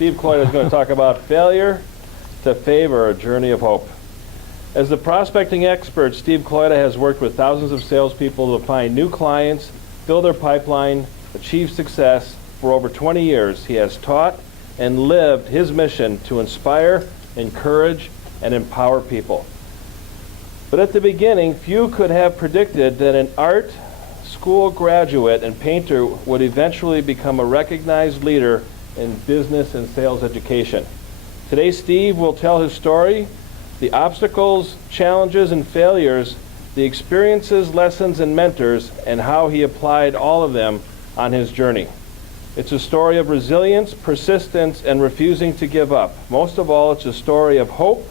Steve Kloyda is going to talk about failure to favor, a journey of hope. As the prospecting expert, Steve Kloyda has worked with thousands of salespeople to find new clients, fill their pipeline, achieve success. For over 20 years, he has taught and lived his mission to inspire, encourage, and empower people. But at the beginning, few could have predicted that an art school graduate and painter would eventually become a recognized leader in business and sales education. Today, Steve will tell his story, the obstacles, challenges, and failures, the experiences, lessons, and mentors, and how he applied all of them on his journey. It's a story of resilience, persistence, and refusing to give up. Most of all, it's a story of hope.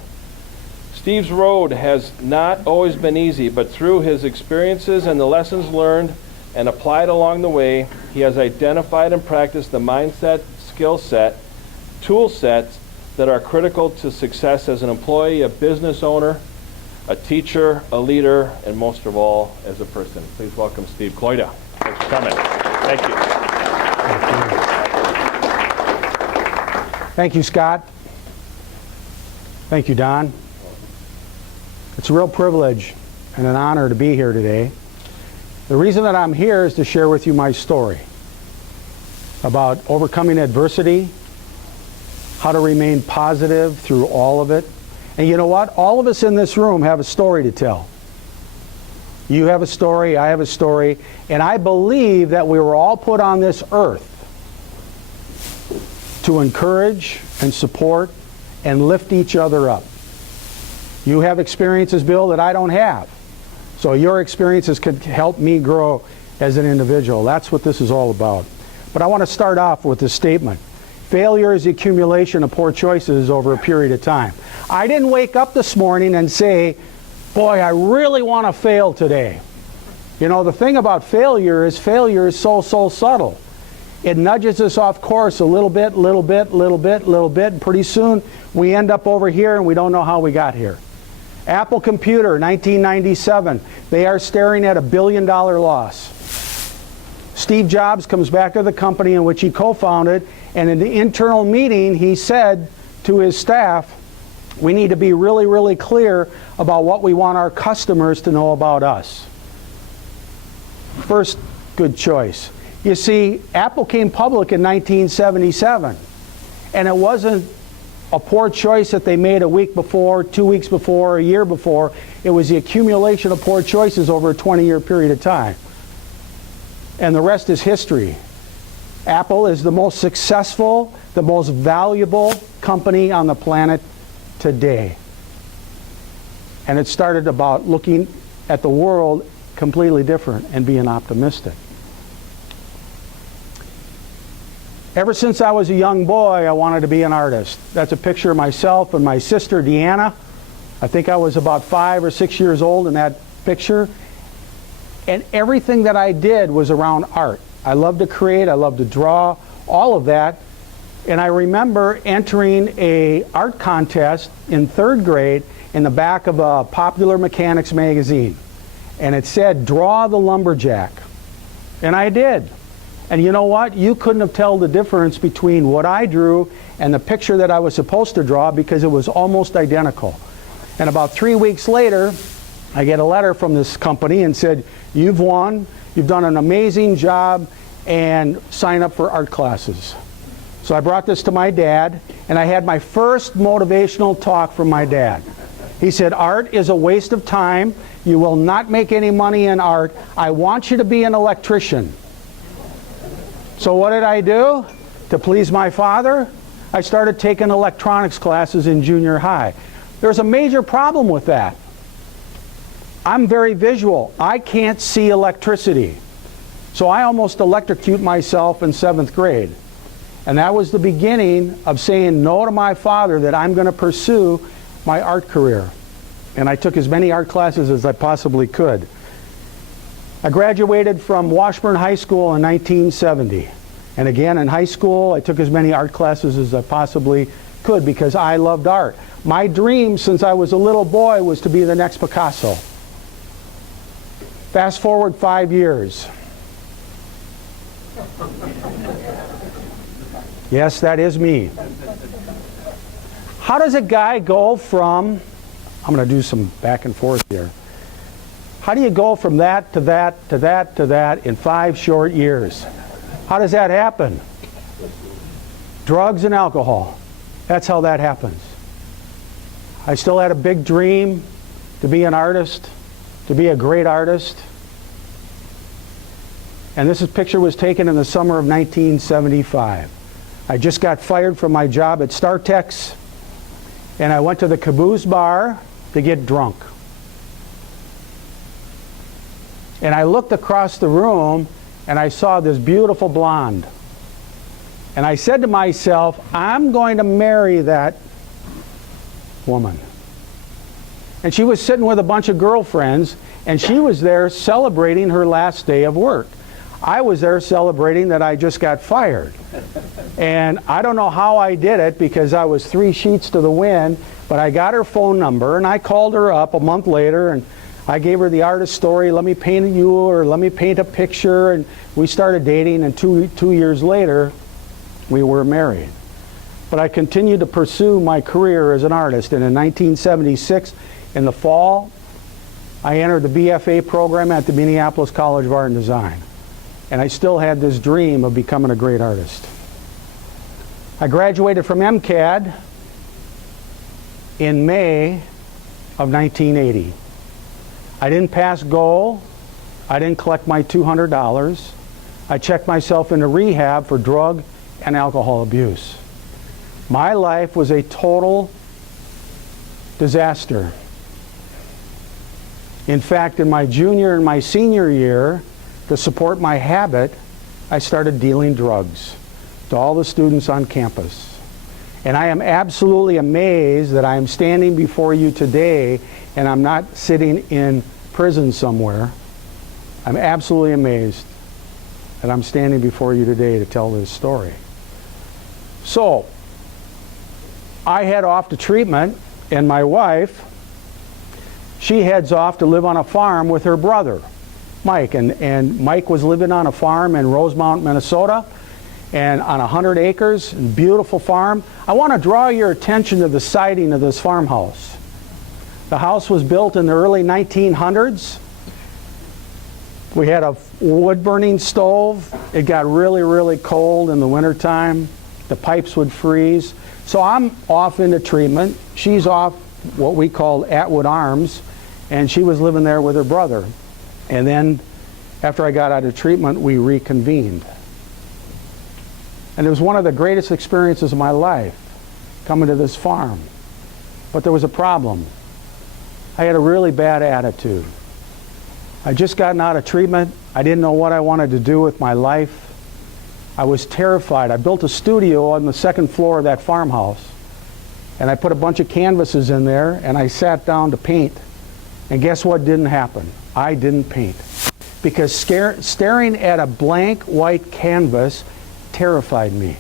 Steve's road has not always been easy, but through his experiences and the lessons learned and applied along the way, he has identified and practiced the mindset, skill set, tool sets that are critical to success as an employee, a business owner, a teacher, a leader, and most of all, as a person. Please welcome Steve Kloyda. Thanks for coming. Thank you. Thank you, Scott. Thank you, Don. It's a real privilege and an honor to be here today. The reason that I'm here is to share with you my story about overcoming adversity, how to remain positive through all of it. And you know what? All of us in this room have a story to tell. You have a story, I have a story, and I believe that we were all put on this earth to encourage and support and lift each other up. You have experiences, Bill, that I don't have. So your experiences could help me grow as an individual. That's what this is all about. But I want to start off with this statement. Failure is the accumulation of poor choices over a period of time. I didn't wake up this morning and say, boy, I really want to fail today. You know, the thing about failure is so subtle. It nudges us off course a little bit, and pretty soon we end up over here and we don't know how we got here. Apple Computer, 1997, they are staring at $1 billion loss. Steve Jobs comes back to the company in which he co-founded, and in the internal meeting he said to his staff, we need to be really, really clear about what we want our customers to know about us. First good choice. You see, Apple came public in 1977, and it wasn't a poor choice that they made a week before, 2 weeks before, a year before. It was the accumulation of poor choices over a 20-year period of time. And the rest is history. Apple is the most successful, the most valuable company on the planet today. And it started about looking at the world completely different and being optimistic. Ever since I was a young boy, I wanted to be an artist. That's a picture of myself and my sister, Deanna. I think I was about 5 or 6 years old in that picture. And everything that I did was around art. I loved to create, I loved to draw, all of that. And I remember entering an art contest in 3rd grade in the back of a Popular Mechanics magazine. And it said, draw the lumberjack. And I did. And you know what? You couldn't have told the difference between what I drew and the picture that I was supposed to draw because it was almost identical. And about 3 weeks later, I get a letter from this company and said, you've won, you've done an amazing job, and sign up for art classes. So I brought this to my dad, and I had my first motivational talk from my dad. He said, art is a waste of time. You will not make any money in art. I want you to be an electrician. So what did I do? To please my father, I started taking electronics classes in junior high. There's a major problem with that. I'm very visual. I can't see electricity. So I almost electrocute myself in 7th grade. And that was the beginning of saying no to my father that I'm going to pursue my art career. And I took as many art classes as I possibly could. I graduated from Washburn High School in 1970. And again, in high school, I took as many art classes as I possibly could because I loved art. My dream since I was a little boy was to be the next Picasso. Fast forward 5 years. Yes, that is me. How does a guy go from, I'm going to do some back and forth here. How do you go from that to that to that to that in 5 short years? How does that happen? Drugs and alcohol. That's how that happens. I still had a big dream to be an artist, to be a great artist. And this picture was taken in the summer of 1975. I just got fired from my job at StarTex, and I went to the Caboose bar to get drunk. And I looked across the room, and I saw this beautiful blonde. And I said to myself, I'm going to marry that woman. And she was sitting with a bunch of girlfriends, and she was there celebrating her last day of work. I was there celebrating that I just got fired. And I don't know how I did it, because I was 3 sheets to the wind, but I got her phone number, and I called her up a month later, and I gave her the artist story, let me paint you, or let me paint a picture, and we started dating, and two years later, we were married. But I continued to pursue my career as an artist, and in 1976, in the fall, I entered the BFA program at the Minneapolis College of Art and Design. And I still had this dream of becoming a great artist. I graduated from MCAD in May of 1980. I didn't pass goal. I didn't collect my $200. I checked myself into rehab for drug and alcohol abuse. My life was a total disaster. In fact, in my junior and my senior year, to support my habit, I started dealing drugs to all the students on campus. And I am absolutely amazed that I am standing before you today and I'm not sitting in prison somewhere. I'm absolutely amazed that I'm standing before you today to tell this story. So, I head off to treatment, and my wife, she heads off to live on a farm with her brother, Mike. And Mike was living on a farm in Rosemount, Minnesota, and on 100 acres, beautiful farm. I want to draw your attention to the siding of this farmhouse. The house was built in the early 1900s. We had a wood-burning stove. It got really, really cold in the wintertime. The pipes would freeze. So I'm off into treatment. She's off what we called Atwood Arms, and she was living there with her brother. And then after I got out of treatment, we reconvened. And it was one of the greatest experiences of my life, coming to this farm. But there was a problem. I had a really bad attitude. I just gotten out of treatment. I didn't know what I wanted to do with my life. I was terrified. I built a studio on the second floor of that farmhouse, and I put a bunch of canvases in there, and I sat down to paint. And guess what didn't happen? I didn't paint. Because staring at a blank white canvas terrified me.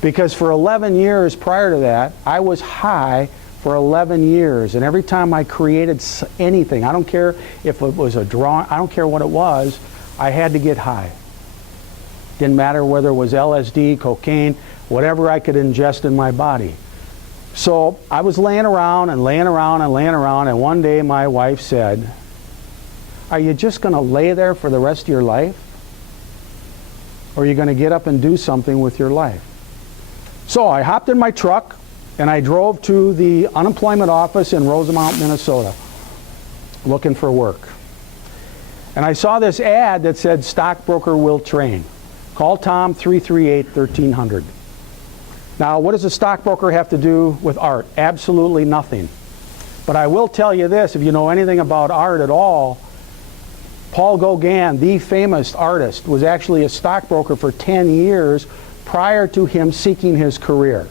Because for 11 years prior to that, I was high for 11 years. And every time I created anything, I don't care if it was a drawing, I don't care what it was, I had to get high. Didn't matter whether it was LSD, cocaine, whatever I could ingest in my body. So I was laying around and laying around and laying around, and one day my wife said, "Are you just going to lay there for the rest of your life? Or are you going to get up and do something with your life?" So I hopped in my truck and I drove to the unemployment office in Rosemount, Minnesota, looking for work. And I saw this ad that said, "Stockbroker will train. Call Tom 338-1300. Now, what does a stockbroker have to do with art? Absolutely nothing. But I will tell you this, if you know anything about art at all, Paul Gauguin, the famous artist, was actually a stockbroker for 10 years prior to him seeking his career.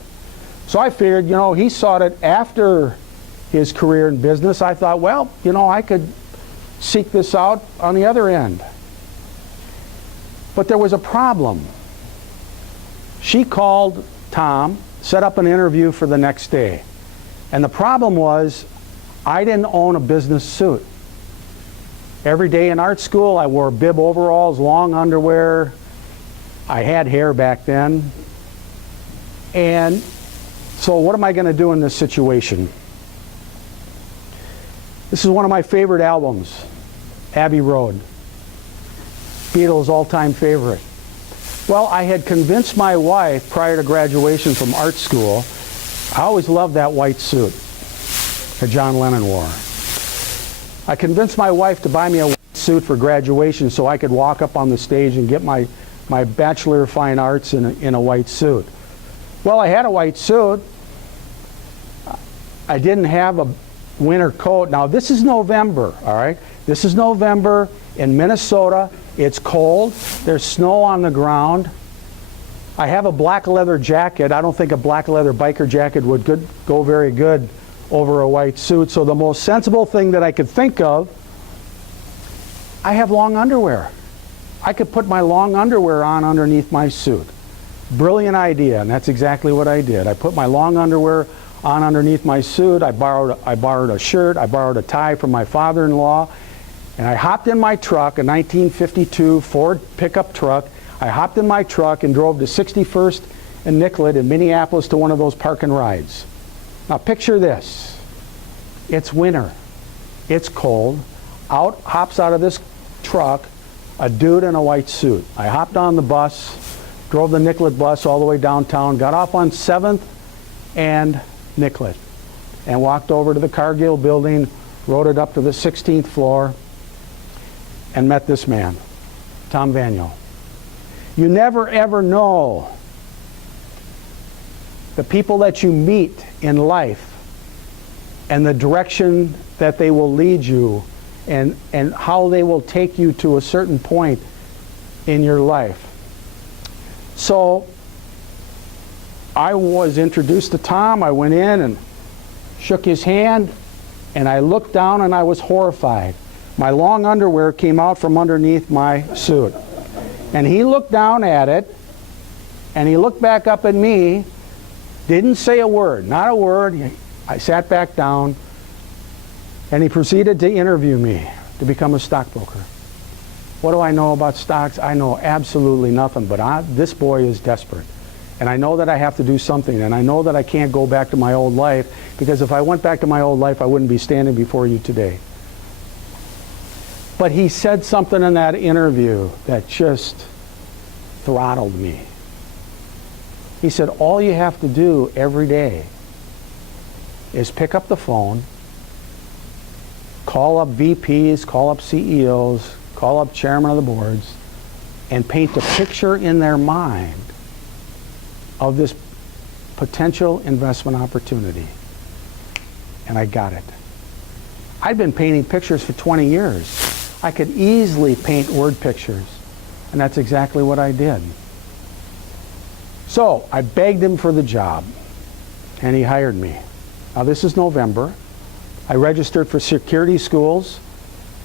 So I figured, he sought it after his career in business. I thought, well, I could seek this out on the other end. But there was a problem. She called Tom, set up an interview for the next day. And the problem was, I didn't own a business suit. Every day in art school, I wore bib overalls, long underwear, I had hair back then. And so what am I going to do in this situation? This is one of my favorite albums, Abbey Road. Beatles' all-time favorite. Well, I had convinced my wife prior to graduation from art school, I always loved that white suit that John Lennon wore. I convinced my wife to buy me a white suit for graduation so I could walk up on the stage and get my Bachelor of Fine Arts in a white suit. Well, I had a white suit. I didn't have a winter coat. Now, this is November, all right? This is November in Minnesota. It's cold. There's snow on the ground. I have a black leather jacket. I don't think a black leather biker jacket would go very good over a white suit. So the most sensible thing that I could think of, I have long underwear. I could put my long underwear on underneath my suit. Brilliant idea, and that's exactly what I did. I put my long underwear on underneath my suit. I borrowed a shirt. I borrowed a tie from my father-in-law. And I hopped in my truck, a 1952 Ford pickup truck. I hopped in my truck and drove to 61st and Nicollet in Minneapolis to one of those park and rides. Now picture this. It's winter. It's cold. Hops out of this truck a dude in a white suit. I hopped on the bus, drove the Nicollet bus all the way downtown, got off on 7th and Nicollet, and walked over to the Cargill building, rode it up to the 16th floor, and met this man, Tom Vaniel. You never ever know the people that you meet in life and the direction that they will lead you and how they will take you to a certain point in your life. So I was introduced to Tom. I went in and shook his hand, and I looked down and I was horrified. My long underwear came out from underneath my suit. And he looked down at it, and he looked back up at me, didn't say a word, not a word. I sat back down, and he proceeded to interview me to become a stockbroker. What do I know about stocks? I know absolutely nothing, but this boy is desperate. And I know that I have to do something, and I know that I can't go back to my old life, because if I went back to my old life, I wouldn't be standing before you today. But he said something in that interview that just throttled me. He said, all you have to do every day is pick up the phone, call up VPs, call up CEOs, call up chairmen of the boards, and paint a picture in their mind of this potential investment opportunity. And I got it. I'd been painting pictures for 20 years. I could easily paint word pictures, and that's exactly what I did. So I begged him for the job, and he hired me. Now this is November. I registered for security schools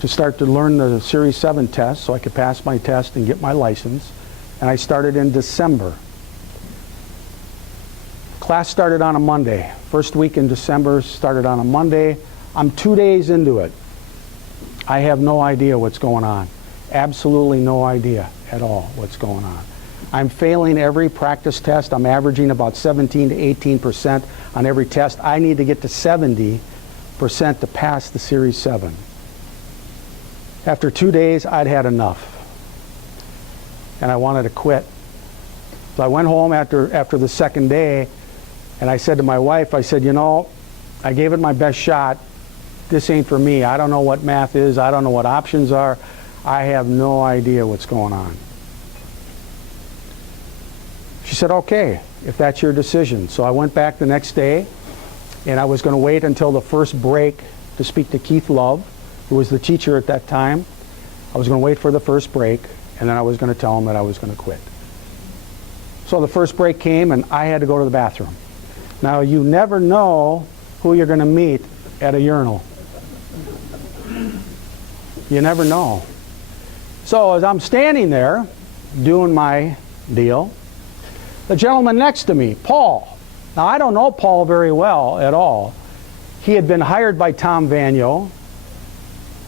to start to learn the Series 7 test so I could pass my test and get my license, and I started in December. Class started on a Monday. First week in December started on a Monday. I'm 2 days into it. I have no idea what's going on. Absolutely no idea at all what's going on. I'm failing every practice test. I'm averaging about 17 to 18% on every test. I need to get to 70% to pass the Series 7. After 2 days, I'd had enough. And I wanted to quit. So I went home after the second day, and I said to my wife, I said, you know, I gave it my best shot. This ain't for me. I don't know what math is. I don't know what options are. I have no idea what's going on. She said, okay, if that's your decision. So I went back the next day, and I was going to wait until the first break to speak to Keith Love, who was the teacher at that time. I was going to wait for the first break, and then I was going to tell him that I was going to quit. So the first break came, and I had to go to the bathroom. Now, you never know who you're going to meet at a urinal. You never know. So as I'm standing there doing my deal, the gentleman next to me, Paul. Now, I don't know Paul very well at all. He had been hired by Tom Vaniel.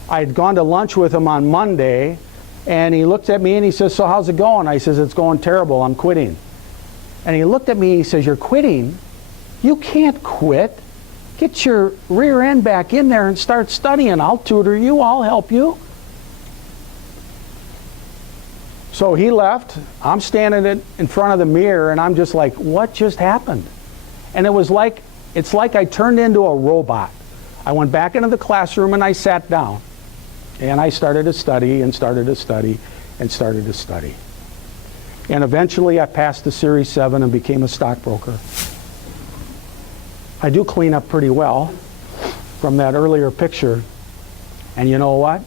I had gone to lunch with him on Monday. And he looked at me and he says, so how's it going? I says, it's going terrible, I'm quitting. And he looked at me and he says, you're quitting? You can't quit. Get your rear end back in there and start studying. I'll tutor you, I'll help you. So he left. I'm standing in front of the mirror and I'm just like, what just happened? And it's like I turned into a robot. I went back into the classroom and I sat down. And I started to study and started to study and started to study. And eventually I passed the Series 7 and became a stockbroker. I do clean up pretty well from that earlier picture. And you know what?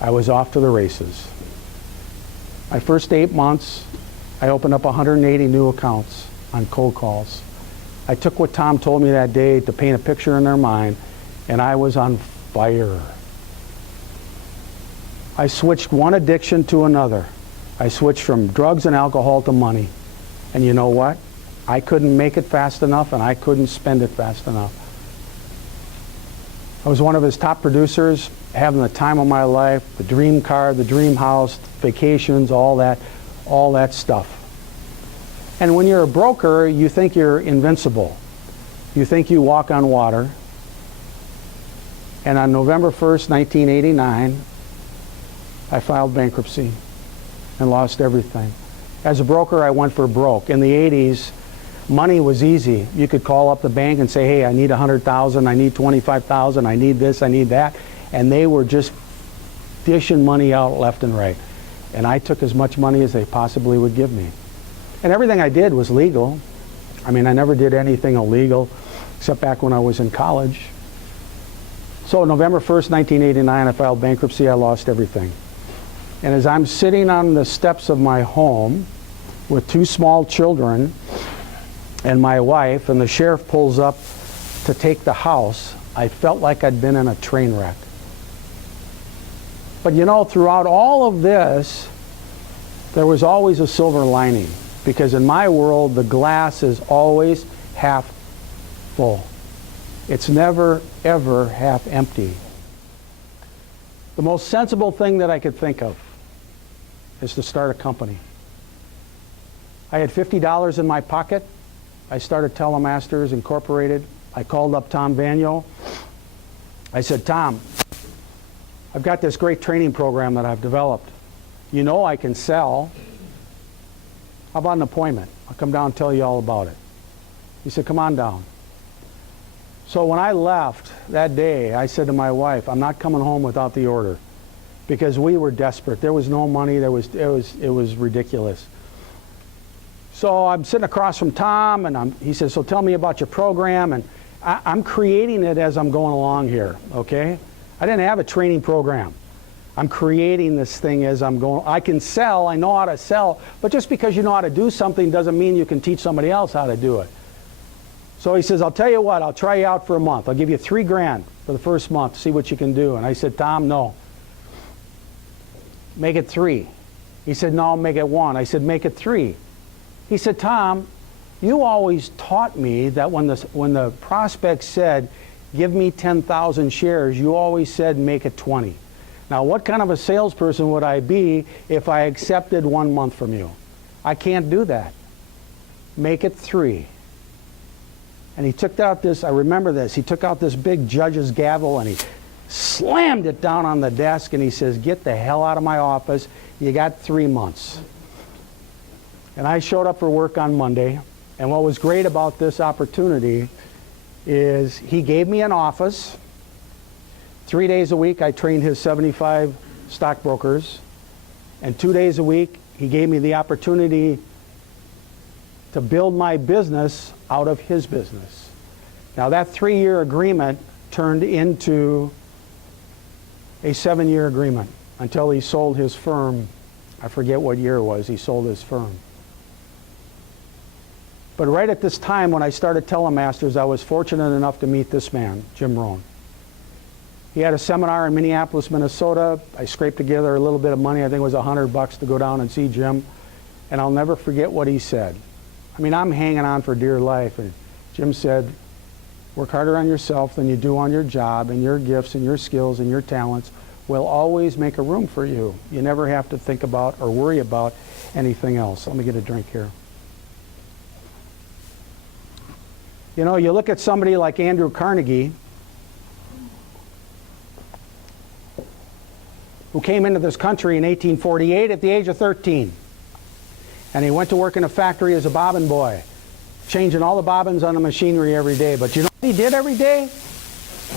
I was off to the races. My first 8 months, I opened up 180 new accounts on cold calls. I took what Tom told me that day to paint a picture in their mind, and I was on fire. I switched one addiction to another. I switched from drugs and alcohol to money. And you know what? I couldn't make it fast enough, and I couldn't spend it fast enough. I was one of his top producers, having the time of my life, the dream car, the dream house, vacations, all that stuff. And when you're a broker, you think you're invincible. You think you walk on water. And on November 1st, 1989, I filed bankruptcy and lost everything. As a broker, I went for broke. In the 80s, money was easy. You could call up the bank and say, hey, I need $100,000, I need $25,000, I need this, I need that. And they were just dishing money out left and right. And I took as much money as they possibly would give me. And everything I did was legal. I mean, I never did anything illegal, except back when I was in college. So November 1st, 1989, I filed bankruptcy. I lost everything. And as I'm sitting on the steps of my home with 2 small children and my wife, and the sheriff pulls up to take the house, I felt like I'd been in a train wreck. But you know, throughout all of this, there was always a silver lining, because in my world, the glass is always half full. It's never, ever half empty. The most sensible thing that I could think of is to start a company. I had $50 in my pocket. I started Telemasters Incorporated. I called up Tom Vanyo. I said, Tom, I've got this great training program that I've developed. You know I can sell. How about an appointment? I'll come down and tell you all about it. He said, come on down. So when I left that day, I said to my wife, I'm not coming home without the order, because we were desperate. There was no money. It was ridiculous. So I'm sitting across from Tom, and he says, so tell me about your program. And I'm creating it as I'm going along here, okay? I didn't have a training program. I'm creating this thing as I'm going. I can sell, I know how to sell, but just because you know how to do something doesn't mean you can teach somebody else how to do it. So he says, I'll tell you what, I'll try you out for a month. I'll give you $3 grand for the first month, see what you can do. And I said, Tom, no. Make it 3. He said, no, make it 1. I said, make it 3. He said, Tom, you always taught me that when the prospect said, give me 10,000 shares, you always said, make it 20. Now, what kind of a salesperson would I be if I accepted 1 month from you? I can't do that. Make it 3. And he took out this, I remember this, he took out this big judge's gavel and he slammed it down on the desk and he says, get the hell out of my office. You got 3 months. And I showed up for work on Monday. And what was great about this opportunity is he gave me an office. 3 days a week, I trained his 75 stockbrokers. And 2 days a week, he gave me the opportunity to build my business out of his business. Now, that 3-year agreement turned into a 7-year agreement until he sold his firm. I forget what year it was, he sold his firm. But right at this time when I started Telemasters, I was fortunate enough to meet this man, Jim Rohn. He had a seminar in Minneapolis, Minnesota. I scraped together a little bit of money. I think it was $100 to go down and see Jim. And I'll never forget what he said. I mean, I'm hanging on for dear life. And Jim said, work harder on yourself than you do on your job and your gifts and your skills and your talents will always make a room for you. You never have to think about or worry about anything else. Let me get a drink here. You know, you look at somebody like Andrew Carnegie, who came into this country in 1848 at the age of 13. And he went to work in a factory as a bobbin boy, changing all the bobbins on the machinery every day. But you know what he did every day?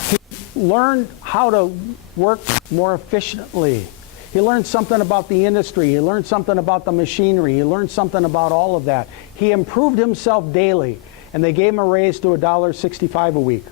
He learned how to work more efficiently. He learned something about the industry. He learned something about the machinery. He learned something about all of that. He improved himself daily, and they gave him a raise to $1.65 a week.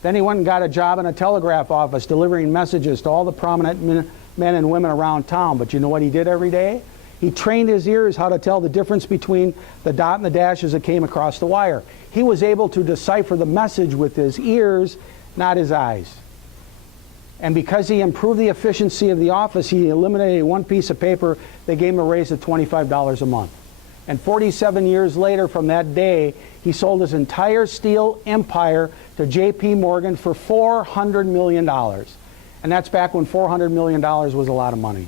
Then he went and got a job in a telegraph office delivering messages to all the prominent men and women around town. But you know what he did every day? He trained his ears how to tell the difference between the dot and the dash as it came across the wire. He was able to decipher the message with his ears, not his eyes. And because he improved the efficiency of the office, he eliminated one piece of paper. They gave him a raise of $25 a month. And 47 years later from that day, he sold his entire steel empire to J.P. Morgan for $400 million. And that's back when $400 million was a lot of money.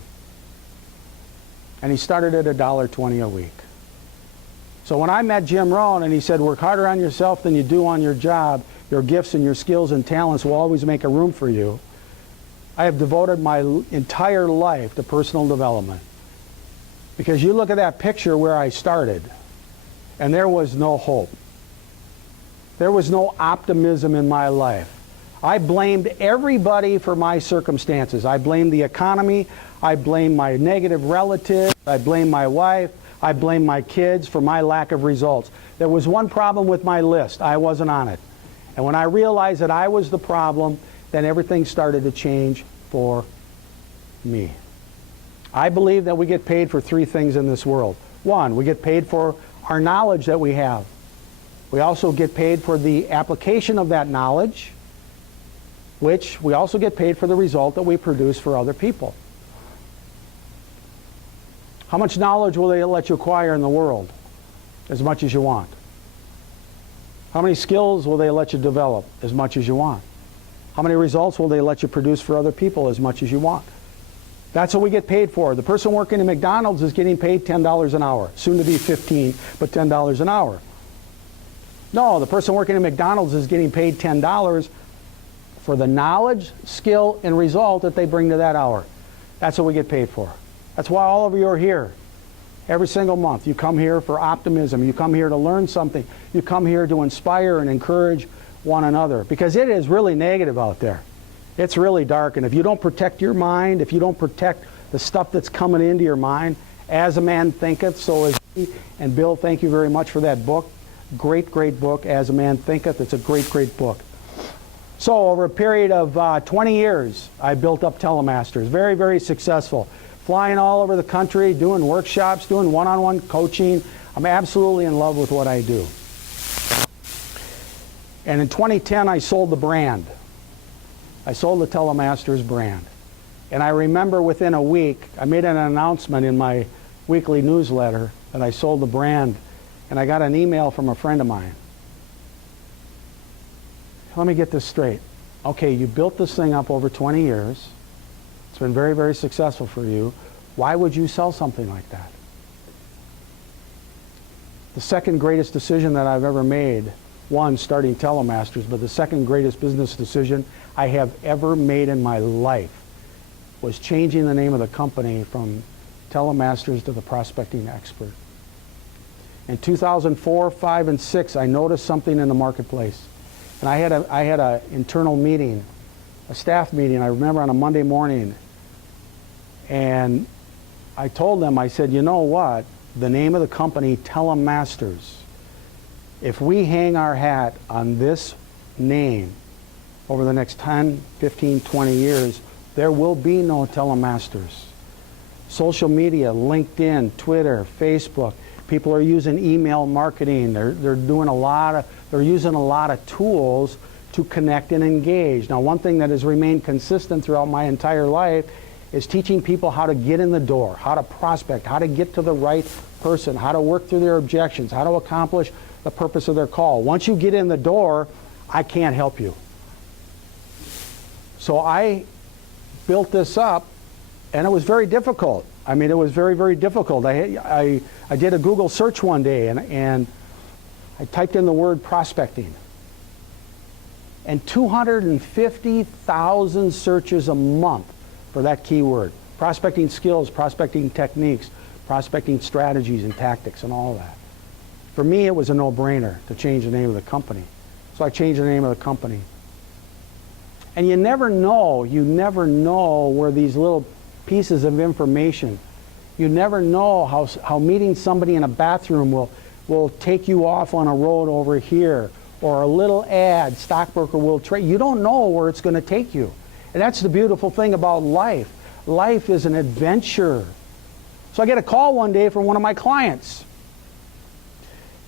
And he started at $1.20 a week. So when I met Jim Rohn and he said, work harder on yourself than you do on your job, your gifts and your skills and talents will always make a room for you, I have devoted my entire life to personal development. Because you look at that picture where I started, and there was no hope. There was no optimism in my life. I blamed everybody for my circumstances. I blamed the economy. I blamed my negative relatives. I blamed my wife. I blamed my kids for my lack of results. There was one problem with my list. I wasn't on it. And when I realized that I was the problem, then everything started to change for me. I believe that we get paid for three things in this world. One, we get paid for our knowledge that we have. We also get paid for the application of that knowledge, which we also get paid for the result that we produce for other people. How much knowledge will they let you acquire in the world? As much as you want. How many skills will they let you develop? As much as you want. How many results will they let you produce for other people? As much as you want. That's what we get paid for. The person working at McDonald's is getting paid $10 an hour. Soon to be $15, but $10 an hour. No, the person working at McDonald's is getting paid $10 for the knowledge, skill, and result that they bring to that hour. That's what we get paid for. That's why all of you are here. Every single month. You come here for optimism. You come here to learn something. You come here to inspire and encourage one another. Because it is really negative out there. It's really dark, and if you don't protect your mind, if you don't protect the stuff that's coming into your mind, as a man thinketh, so is he. And Bill, thank you very much for that book. Great, great book, As a Man Thinketh. It's a great, great book. So over a period of 20 years, I built up Telemasters. Very, very successful. Flying all over the country, doing workshops, doing one-on-one coaching. I'm absolutely in love with what I do. And in 2010, I sold the brand. I sold the Telemasters brand. And I remember within a week, I made an announcement in my weekly newsletter that I sold the brand, and I got an email from a friend of mine. Let me get this straight. Okay, you built this thing up over 20 years. It's been very, very successful for you. Why would you sell something like that? The second greatest decision that I've ever made, one, starting Telemasters, but the second greatest business decision I have ever made in my life was changing the name of the company from Telemasters to the Prospecting Expert. In 2004, 5, and 6, I noticed something in the marketplace. And I had an internal meeting, a staff meeting, I remember on a Monday morning. And I told them, I said, you know what? The name of the company, Telemasters, if we hang our hat on this name over the next 10, 15, 20 years, there will be no Telemasters. Social media, LinkedIn, Twitter, Facebook, people are using email marketing. They're using a lot of tools to connect and engage. Now, one thing that has remained consistent throughout my entire life is teaching people how to get in the door, how to prospect, how to get to the right person, how to work through their objections, how to accomplish the purpose of their call. Once you get in the door, I can't help you. So I built this up, and it was very difficult. I mean, it was very, very difficult. I did a Google search one day, and I typed in the word prospecting. And 250,000 searches a month for that keyword. Prospecting skills, prospecting techniques, prospecting strategies and tactics and all of that. For me, it was a no-brainer to change the name of the company. So I changed the name of the company. And you never know where these little pieces of information, you never know how meeting somebody in a bathroom will take you off on a road over here, or a little ad, stockbroker will trade. You don't know where it's going to take you. And that's the beautiful thing about life. Life is an adventure. So I get a call one day from one of my clients.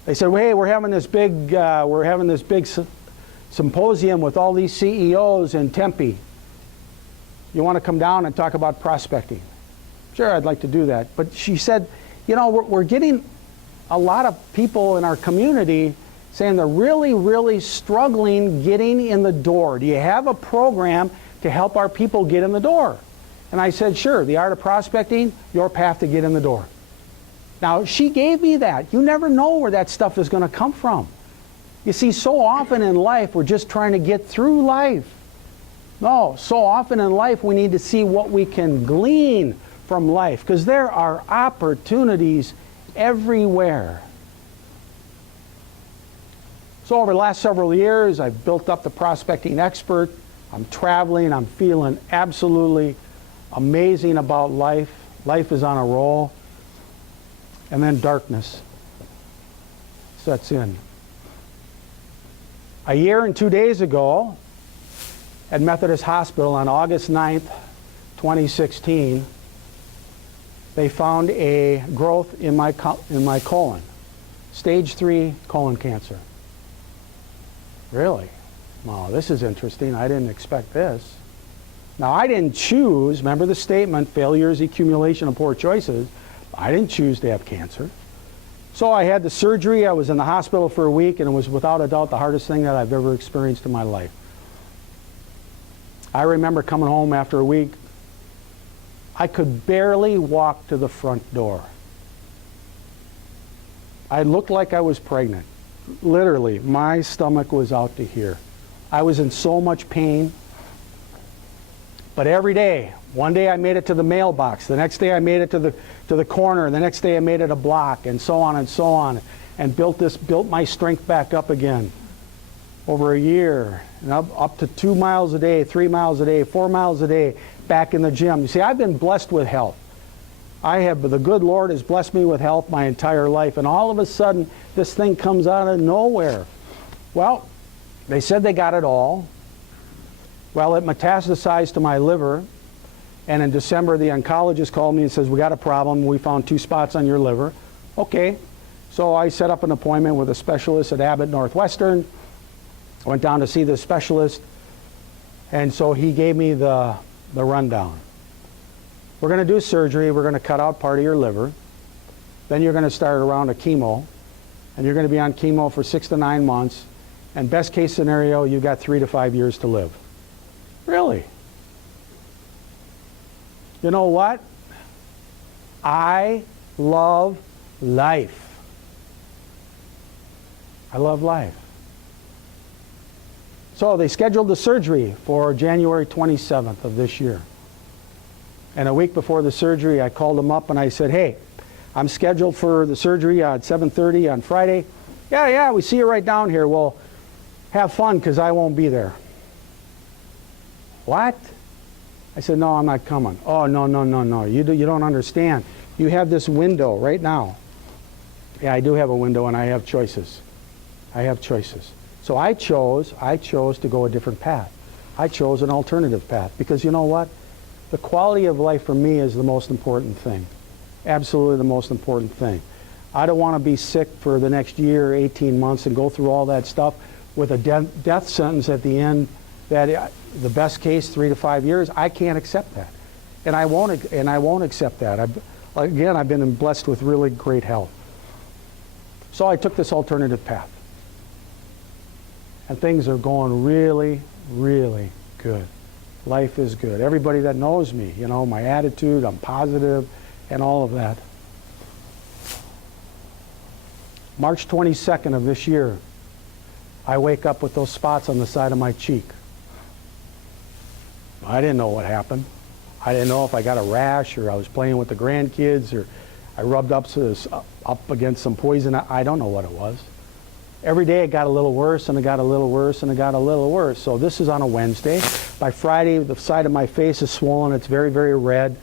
They said, well, hey, we're having this big symposium with all these CEOs in Tempe. You want to come down and talk about prospecting? Sure, I'd like to do that. But she said, you know, we're getting a lot of people in our community saying they're really, really struggling getting in the door. Do you have a program to help our people get in the door? And I said, sure, The Art of Prospecting, your path to get in the door. Now, she gave me that. You never know where that stuff is going to come from. You see, so often in life, we're just trying to get through life. No, so often in life, we need to see what we can glean from life, because there are opportunities everywhere. So over the last several years, I've built up the prospecting expert. I'm traveling. I'm feeling absolutely amazing about life. Life is on a roll. And then darkness sets in. A year and 2 days ago, at Methodist Hospital on August 9th, 2016, they found a growth in my colon, stage 3 colon cancer. Really? Wow, this is interesting. I didn't expect this. Now, I didn't choose, remember the statement, failure is the accumulation of poor choices. I didn't choose to have cancer. So I had the surgery. I was in the hospital for a week, and it was without a doubt the hardest thing that I've ever experienced in my life. I remember coming home after a week. I could barely walk to the front door. I looked like I was pregnant. Literally, my stomach was out to here. I was in so much pain. But every day, one day I made it to the mailbox. The next day I made it to the corner. The next day I made it a block, and so on, and built my strength back up again. Over a year, and up to 2 miles a day, 3 miles a day, 4 miles a day, back in the gym. You see, I've been blessed with health. The good Lord has blessed me with health my entire life, and all of a sudden, this thing comes out of nowhere. Well, they said they got it all. Well, it metastasized to my liver, and in December, the oncologist called me and says, we got a problem. We found 2 spots on your liver. Okay. So I set up an appointment with a specialist at Abbott Northwestern. I went down to see the specialist, and so he gave me the rundown. We're going to do surgery. We're going to cut out part of your liver. Then you're going to start a round of chemo, and you're going to be on chemo for 6 to 9 months, and best case scenario, you've got 3 to 5 years to live. Really? You know what? I love life. I love life. So they scheduled the surgery for January 27th of this year. And a week before the surgery, I called them up and I said, hey, I'm scheduled for the surgery at 7:30 on Friday. Yeah, we see you right down here. Well, have fun, because I won't be there. What? I said, no, I'm not coming. Oh, no. You don't understand. You have this window right now. Yeah, I do have a window, and I have choices. So I chose to go a different path. I chose an alternative path, because you know what? The quality of life for me is the most important thing. Absolutely the most important thing. I don't want to be sick for the next year, 18 months, and go through all that stuff with a death sentence at the end. That the best case, 3 to 5 years. I can't accept that, and I won't accept that. I've been blessed with really great health. So I took this alternative path, and things are going really, really good. Life is good. Everybody that knows me, you know, my attitude, I'm positive, and all of that. March 22nd of this year, I wake up with those spots on the side of my cheek. I didn't know what happened. I didn't know if I got a rash or I was playing with the grandkids or I rubbed up against some poison. I don't know what it was. Every day it got a little worse and it got a little worse and it got a little worse. So this is on a Wednesday. By Friday, the side of my face is swollen. It's very, very red.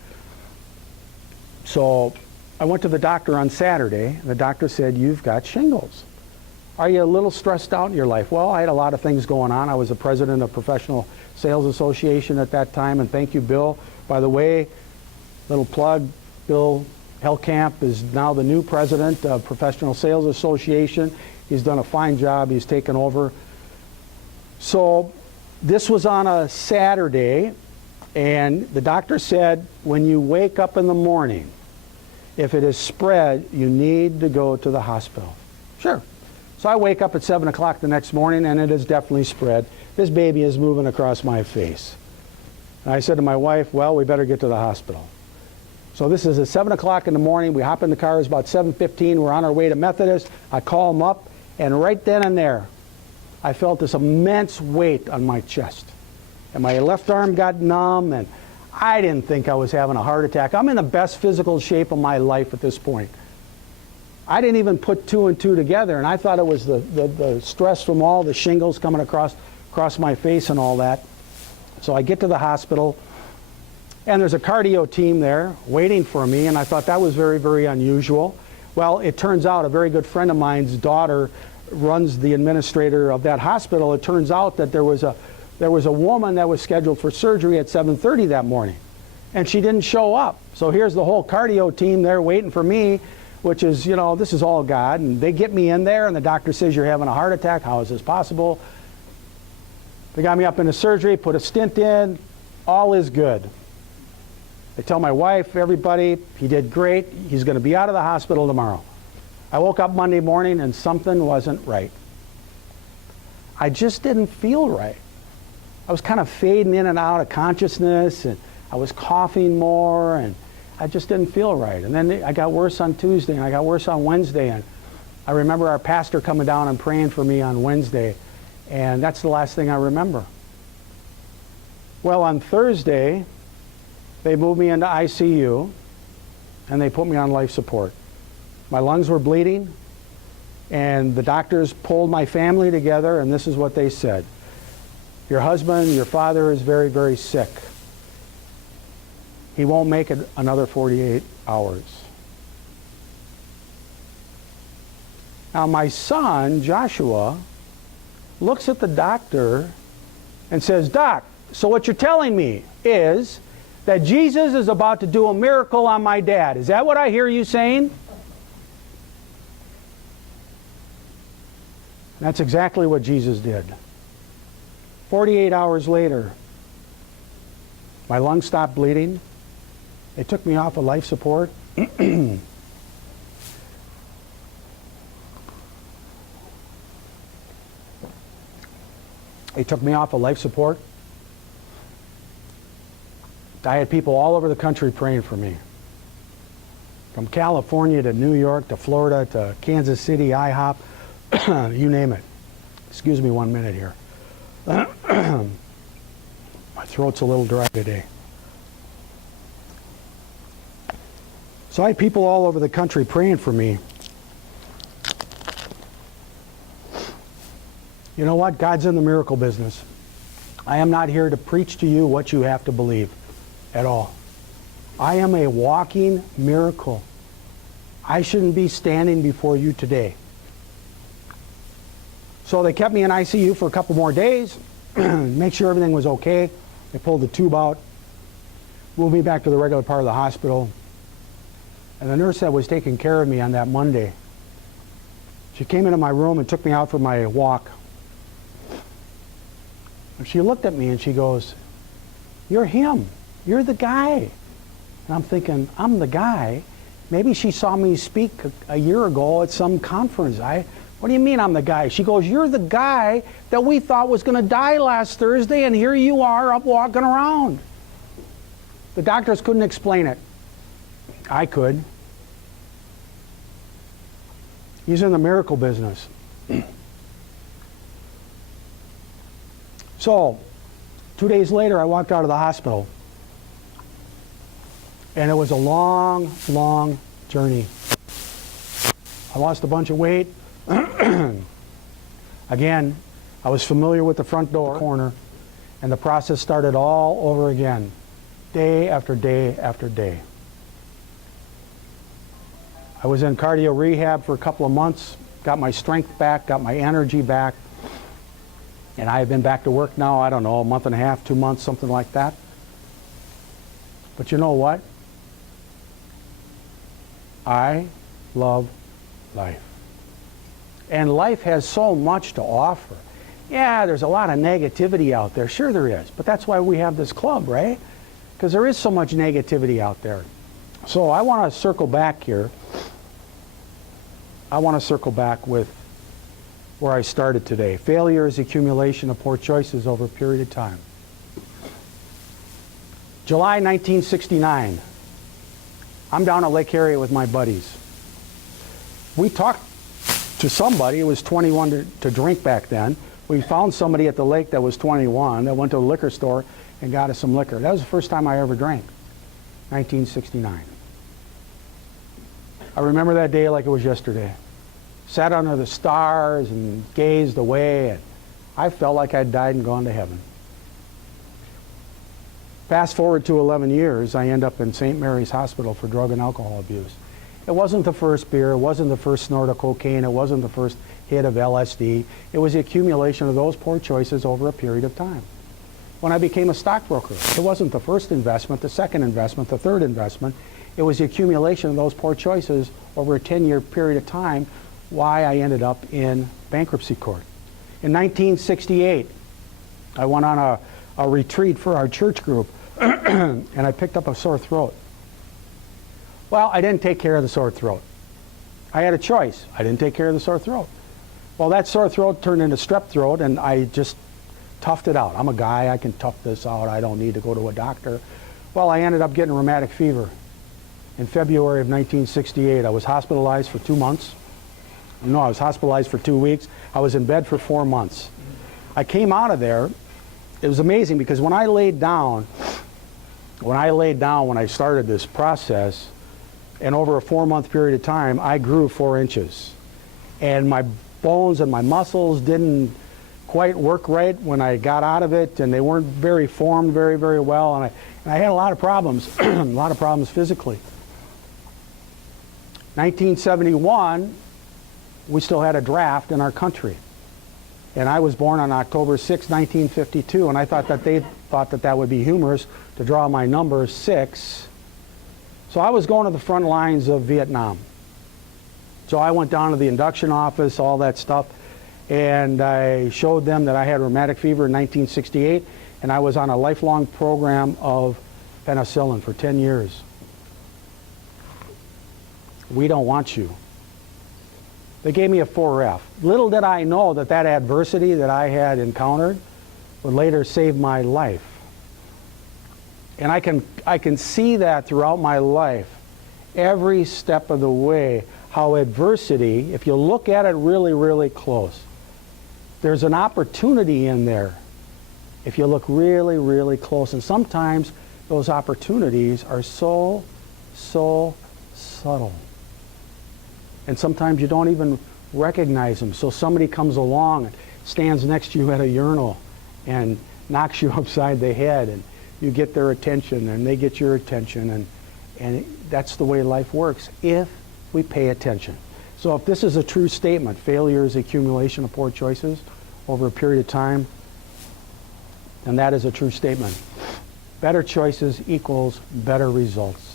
So I went to the doctor on Saturday, and the doctor said, "You've got shingles. Are you a little stressed out in your life?" Well, I had a lot of things going on. I was the president of Professional Sales Association at that time, and thank you, Bill. By the way, little plug, Bill Hellkamp is now the new president of Professional Sales Association. He's done a fine job. He's taken over. So this was on a Saturday, and the doctor said, when you wake up in the morning, if it is spread, you need to go to the hospital. Sure. So I wake up at 7 o'clock the next morning, and it is definitely spread. This baby is moving across my face. And I said to my wife, well, we better get to the hospital. So this is at 7 o'clock in the morning. We hop in the car. It's about 7:15. We're on our way to Methodist. I call them up, and right then and there, I felt this immense weight on my chest. And my left arm got numb, and I didn't think I was having a heart attack. I'm in the best physical shape of my life at this point. I didn't even put two and two together, and I thought it was the stress from all the shingles coming across my face and all that. So I get to the hospital, and there's a cardio team there waiting for me, and I thought that was very, very unusual. Well, it turns out a very good friend of mine's daughter runs the administrator of that hospital. It turns out that there was a woman that was scheduled for surgery at 7:30 that morning, and she didn't show up. So here's the whole cardio team there waiting for me, which is, you know, this is all God. And they get me in there, and the doctor says, "You're having a heart attack. How is this possible?" They got me up into surgery, put a stent in. All is good. They tell my wife, everybody, he did great. He's going to be out of the hospital tomorrow. I woke up Monday morning, and something wasn't right. I just didn't feel right. I was kind of fading in and out of consciousness, and I was coughing more, and I just didn't feel right. And then I got worse on Tuesday, and I got worse on Wednesday. And I remember our pastor coming down and praying for me on Wednesday, and that's the last thing I remember. Well, on Thursday, they moved me into ICU, and they put me on life support. My lungs were bleeding, and the doctors pulled my family together, and this is what they said. Your husband, your father is very, very sick. He won't make it another 48 hours. Now my son, Joshua, looks at the doctor and says, "Doc, so what you're telling me is that Jesus is about to do a miracle on my dad. Is that what I hear you saying?" That's exactly what Jesus did. 48 hours later, my lungs stopped bleeding. They took me off of life support. They took me off of life support. I had people all over the country praying for me. From California to New York to Florida to Kansas City, IHOP, you name it. Excuse me 1 minute here. My throat's a little dry today. So I had people all over the country praying for me. You know what? God's in the miracle business. I am not here to preach to you what you have to believe at all. I am a walking miracle. I shouldn't be standing before you today. So they kept me in ICU for a couple more days, make sure everything was okay. They pulled the tube out, moved me back to the regular part of the hospital. And the nurse that was taking care of me on that Monday, she came into my room and took me out for my walk. And she looked at me and she goes, "You're him. You're the guy." And I'm thinking, I'm the guy? Maybe she saw me speak a year ago at some conference. What do you mean I'm the guy? She goes, you're the guy that we thought was going to die last Thursday, and here you are up walking around. The doctors couldn't explain it. I could. He's in the miracle business. So, 2 days later, I walked out of the hospital. And it was a long, long journey. I lost a bunch of weight. Again, I was familiar with the front door, corner, and the process started all over again, day after day after day. I was in cardio rehab for a couple of months, got my strength back, got my energy back, and I have been back to work now, I don't know, a month and a half, 2 months, something like that. But you know what? I love life. And life has so much to offer. Yeah, there's a lot of negativity out there. Sure there is. But that's why we have this club, right? Because there is so much negativity out there. So I want to circle back here. I want to circle back with where I started today. Failure is accumulation of poor choices over a period of time. July 1969. I'm down at Lake Harriet with my buddies. We talked to somebody who was 21 to drink back then. We found somebody at the lake that was 21 that went to a liquor store and got us some liquor. That was the first time I ever drank, 1969. I remember that day like it was yesterday. Sat under the stars and gazed away, and I felt like I'd died and gone to heaven. Fast forward to 11 years, I end up in St. Mary's Hospital for drug and alcohol abuse. It wasn't the first beer, it wasn't the first snort of cocaine, it wasn't the first hit of LSD. It was the accumulation of those poor choices over a period of time. When I became a stockbroker, it wasn't the first investment, the second investment, the third investment. It was the accumulation of those poor choices over a 10-year period of time why I ended up in bankruptcy court. In 1968, I went on a retreat for our church group, and I picked up a sore throat. Well, I didn't take care of the sore throat. I had a choice. I didn't take care of the sore throat. Well, that sore throat turned into strep throat, and I just toughed it out. I'm a guy, I can tough this out. I don't need to go to a doctor. Well, I ended up getting rheumatic fever. In February of 1968, I was hospitalized for 2 months. No, I was hospitalized for 2 weeks. I was in bed for 4 months. I came out of there. It was amazing because when I laid down, when I started this process, and over a 4-month period of time, I grew 4 inches. And my bones and my muscles didn't quite work right when I got out of it, and they weren't very formed very, very well, and I had a lot of problems, a lot of problems physically. 1971, we still had a draft in our country. And I was born on October 6, 1952, and I thought that they thought that that would be humorous to draw my number 6. So I was going to the front lines of Vietnam. So I went down to the induction office, all that stuff, and I showed them that I had rheumatic fever in 1968, and I was on a lifelong program of penicillin for 10 years. We don't want you. They gave me a 4F. Little did I know that that adversity that I had encountered would later save my life. And I can see that throughout my life, every step of the way, how adversity, if you look at it really, really close, there's an opportunity in there if you look really, really close. And sometimes those opportunities are so subtle. And sometimes you don't even recognize them. So somebody comes along and stands next to you at a urinal and knocks you upside the head, and you get their attention and they get your attention, and that's the way life works if we pay attention. So if this is a true statement, failure is accumulation of poor choices over a period of time, then that is a true statement. Better choices equals better results.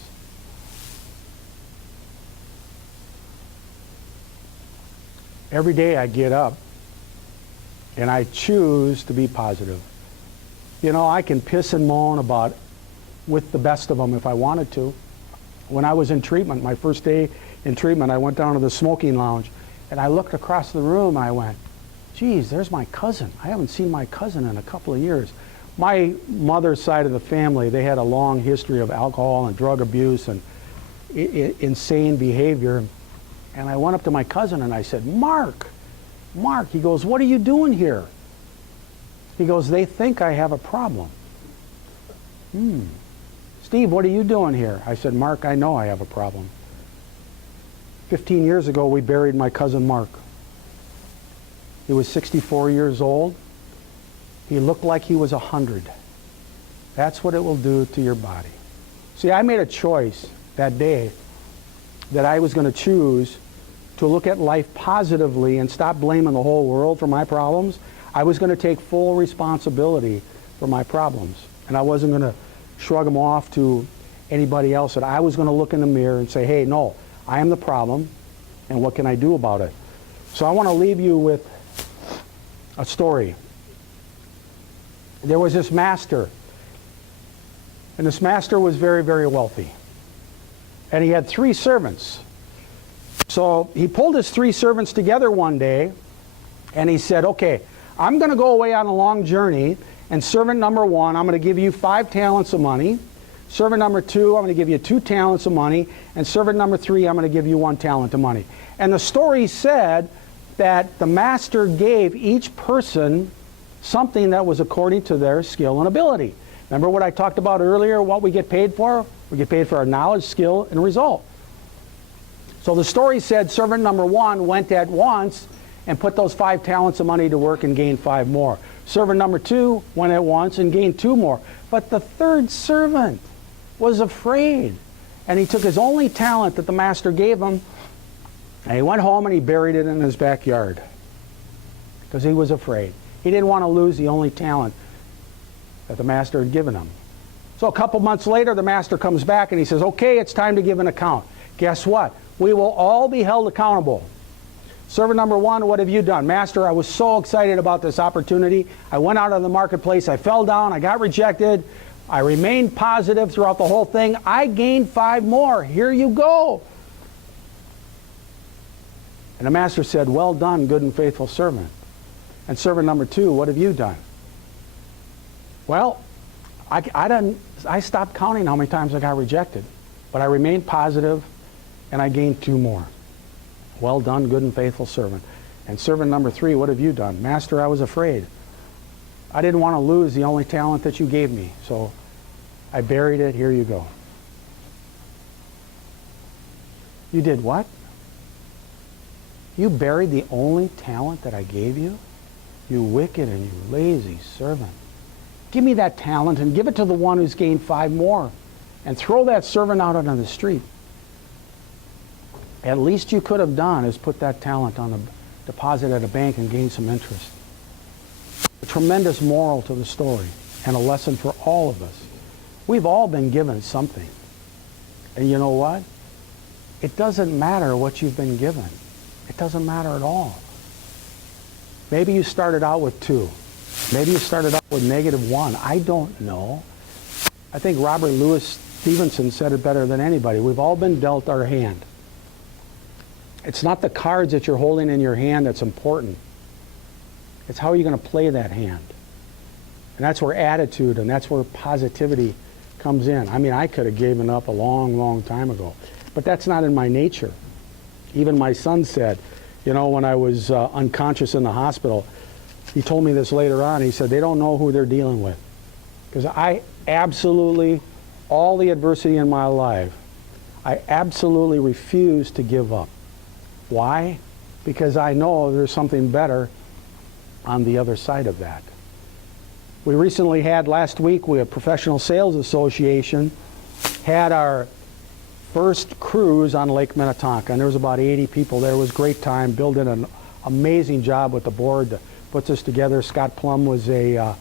Every day I get up and I choose to be positive. You know, I can piss and moan about with the best of them if I wanted to. When I was in treatment, my first day in treatment, I went down to the smoking lounge And I looked across the room and I went, geez, there's my cousin. I haven't seen my cousin in a couple of years. My mother's side of the family, they had a long history of alcohol and drug abuse and insane behavior. And I went up to my cousin and I said, Mark, he goes, what are you doing here? He goes, they think I have a problem. Steve, what are you doing here? I said, Mark, I know I have a problem. 15 years ago, we buried my cousin Mark. He was 64 years old. He looked like he was 100. That's what it will do to your body. See, I made a choice that day that I was going to choose to look at life positively and stop blaming the whole world for my problems. I was going to take full responsibility for my problems. And I wasn't going to shrug them off to anybody else. And I was going to look in the mirror and say, hey, no, I am the problem, and what can I do about it? So I want to leave you with a story. There was this master, and this master was very, very wealthy. And he had 3 servants. So he pulled his 3 servants together one day, and he said, okay, I'm going to go away on a long journey, and servant number 1, I'm going to give you 5 talents of money. Servant number 2, I'm going to give you 2 talents of money. And servant number 3, I'm going to give you 1 talent of money. And the story said that the master gave each person something that was according to their skill and ability. Remember what I talked about earlier, what we get paid for? We get paid for our knowledge, skill, and result. So the story said servant number 1 went at once and put those 5 talents of money to work and gained 5 more. Servant number 2 went at once and gained 2 more. But the 3rd servant was afraid. And he took his only talent that the master gave him, and he went home and he buried it in his backyard because he was afraid. He didn't want to lose the only talent that the master had given him. So a couple months later, the master comes back and he says, okay, it's time to give an account. Guess what? We will all be held accountable. Servant number 1, what have you done? Master, I was so excited about this opportunity. I went out on the marketplace. I fell down. I got rejected. I remained positive throughout the whole thing. I gained 5 more. Here you go. And the master said, well done, good and faithful servant. And servant number 2, what have you done? Well, I stopped counting how many times I got rejected. But I remained positive, and I gained 2 more. Well done, good and faithful servant. And servant number 3, what have you done? Master, I was afraid. I didn't want to lose the only talent that you gave me, so I buried it. Here you go. You did what? You buried the only talent that I gave you? You wicked and you lazy servant. Give me that talent and give it to the one who's gained 5 more, and throw that servant out onto the street. At least you could have done is put that talent on a deposit at a bank and gain some interest. A tremendous moral to the story and a lesson for all of us. We've all been given something. And you know what? It doesn't matter what you've been given. It doesn't matter at all. Maybe you started out with 2. Maybe you started out with -1. I don't know. I think Robert Louis Stevenson said it better than anybody. We've all been dealt our hand. It's not the cards that you're holding in your hand that's important. It's how you're going to play that hand. And that's where attitude and that's where positivity comes in. I mean, I could have given up a long, long time ago. But that's not in my nature. Even my son said, you know, when I was unconscious in the hospital, he told me this later on. He said, they don't know who they're dealing with. Because I absolutely, all the adversity in my life, I absolutely refuse to give up. Why? Because I know there's something better on the other side of that. We recently had, last week, we had Professional Sales Association, had our first cruise on Lake Minnetonka, and there was about 80 people there. It was a great time. Bill did an amazing job with the board to put this together. Scott Plum was a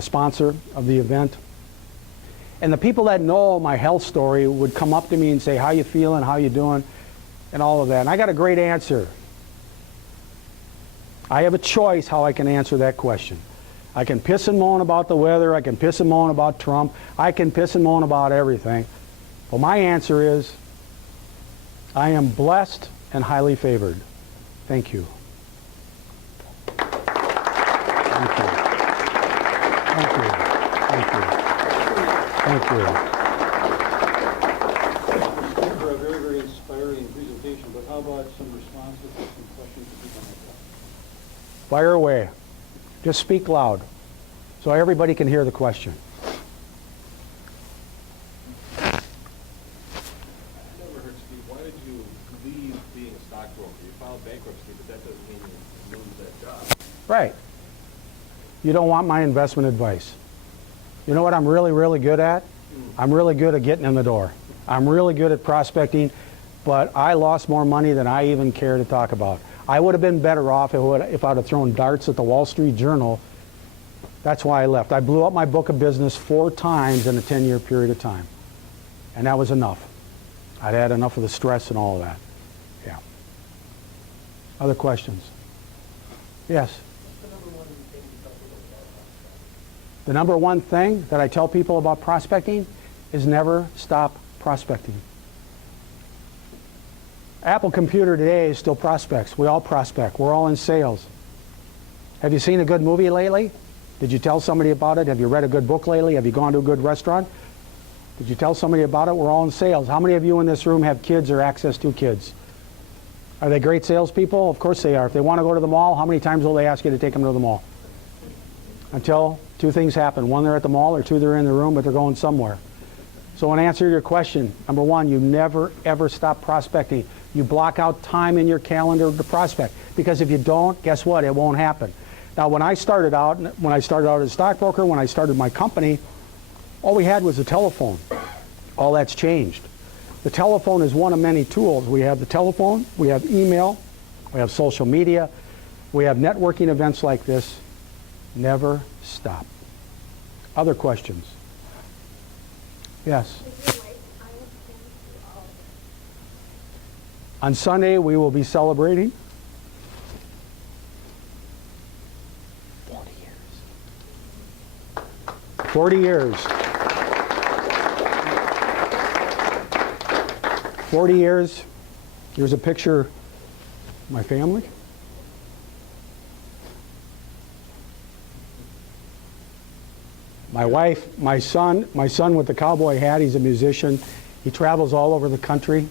sponsor of the event. And the people that know my health story would come up to me and say, how you feeling, how you doing, and all of that. And I got a great answer. I have a choice how I can answer that question. I can piss and moan about the weather. I can piss and moan about Trump. I can piss and moan about everything. Well, my answer is, I am blessed and highly favored. Thank you. Thank you. Thank you. Thank you. Thank you. For a very, very inspiring presentation, but how about some responses to some questions that people might have? Fire away. Just speak loud so everybody can hear the question. I've never heard, Steve, why did you leave being a stockbroker? You filed bankruptcy, but that doesn't mean you lose that job. Right. You don't want my investment advice. You know what I'm really, really good at? I'm really good at getting in the door. I'm really good at prospecting, but I lost more money than I even care to talk about. I would have been better off if I'd have thrown darts at the Wall Street Journal. That's why I left. I blew up my book of business 4 times in a 10-year period of time. And that was enough. I'd had enough of the stress and all of that. Yeah. Other questions? Yes? The number one thing that I tell people about prospecting is never stop prospecting. Apple Computer today is still prospects. We all prospect. We're all in sales. Have you seen a good movie lately? Did you tell somebody about it? Have you read a good book lately? Have you gone to a good restaurant? Did you tell somebody about it? We're all in sales. How many of you in this room have kids or access to kids? Are they great salespeople? Of course they are. If they want to go to the mall, how many times will they ask you to take them to the mall? Until 2 things happen. 1, they're at the mall, or 2, they're in the room, but they're going somewhere. So in answer to your question, number 1, you never, ever stop prospecting. You block out time in your calendar to prospect. Because if you don't, guess what? It won't happen. Now, when I started out as a stockbroker, when I started my company, all we had was a telephone. All that's changed. The telephone is one of many tools. We have the telephone, we have email, we have social media, we have networking events like this. Never stop. Other questions? Yes. On Sunday, we will be celebrating 40 years. 40 years. Here's a picture of my family. My wife, my son with the cowboy hat, he's a musician. He travels all over the country.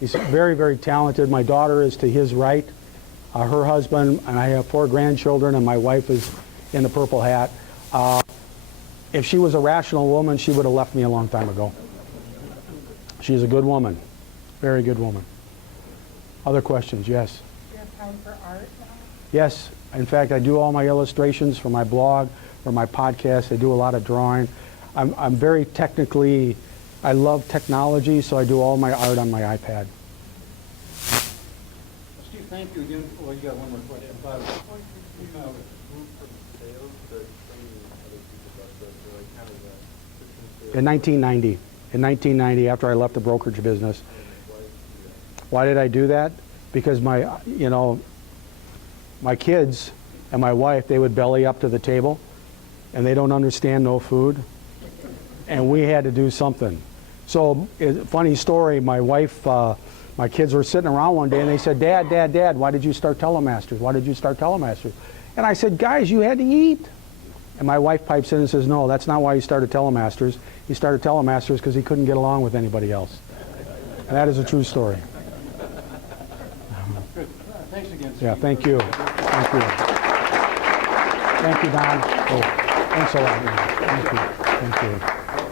He's very, very talented. My daughter is to his right, her husband, and I have 4 grandchildren, and my wife is in the purple hat. If she was a rational woman, she would have left me a long time ago. She's a good woman, very good woman. Other questions? Yes? Do you have time for art now? Yes. In fact, I do all my illustrations for my blog, for my podcast. I do a lot of drawing. I'm very technically, I love technology, so I do all my art on my iPad. Steve, thank you again. Well, you got one more question. Bob, In 1990. In 1990, after I left the brokerage business. Why did I do that? Because my kids and my wife, they would belly up to the table, and they don't understand no food, and we had to do something. So, funny story, my wife, my kids were sitting around one day, and they said, Dad, why did you start Telemasters? Why did you start Telemasters? And I said, guys, you had to eat. And my wife pipes in and says, no, that's not why he started Telemasters. He started Telemasters because he couldn't get along with anybody else. And that is a true story. good. Thanks again, Steve. Yeah, thank you. Thank you. Thank you, Don. Oh, thanks a lot. Man. Thank you. Thank you.